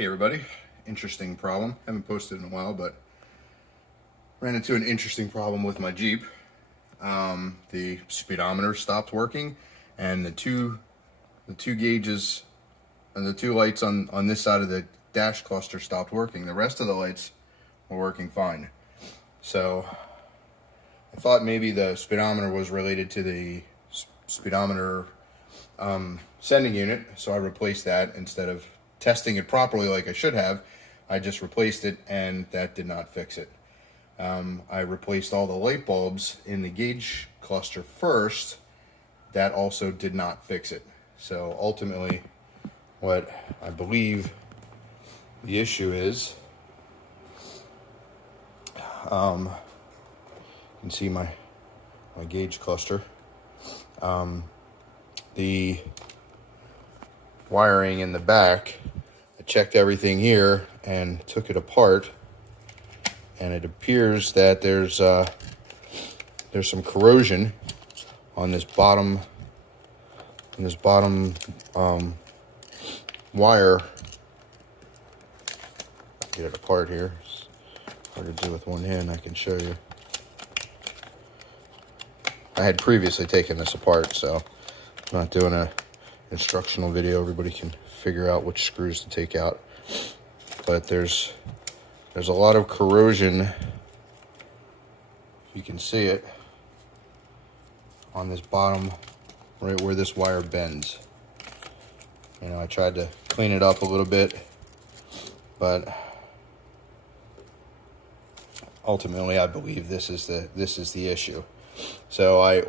Hey everybody, interesting problem. Haven't posted in a while, but ran into an interesting problem with my Jeep. The speedometer stopped working, and the two gauges and the two lights on this side of the dash cluster stopped working. The rest of the lights were working fine. So I thought maybe the speedometer was related to the speedometer sending unit, so I replaced that instead of testing it properly like I should have. I just replaced it, and that did not fix it. I replaced all the light bulbs in the gauge cluster first. That also did not fix it. So ultimately, what I believe the issue is, you can see my gauge cluster. The wiring in the back, I checked everything here and took it apart, and it appears that there's some corrosion on this bottom wire. Get it apart here. It's hard to do with one hand. I can show you. I had previously taken this apart, so I'm not doing a instructional video. Everybody can figure out which screws to take out. But there's a lot of corrosion. You can see it on this bottom, right where this wire bends. You know, I tried to clean it up a little bit, but ultimately I believe this is the issue. So I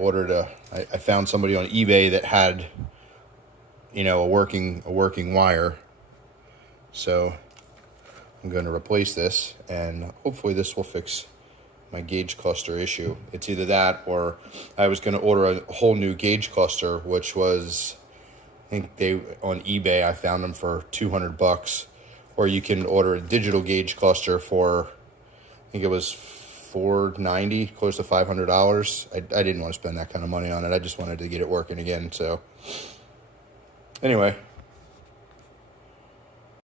found somebody on eBay that had, you know, a working wire. So I'm going to replace this, and hopefully this will fix my gauge cluster issue. It's either that, or I was going to order a whole new gauge cluster, which was, I think on eBay I found them for $200, or you can order a digital gauge cluster for, I think it was $490, close to $500. I didn't want to spend that kind of money on it. I just wanted to get it working again. So anyway,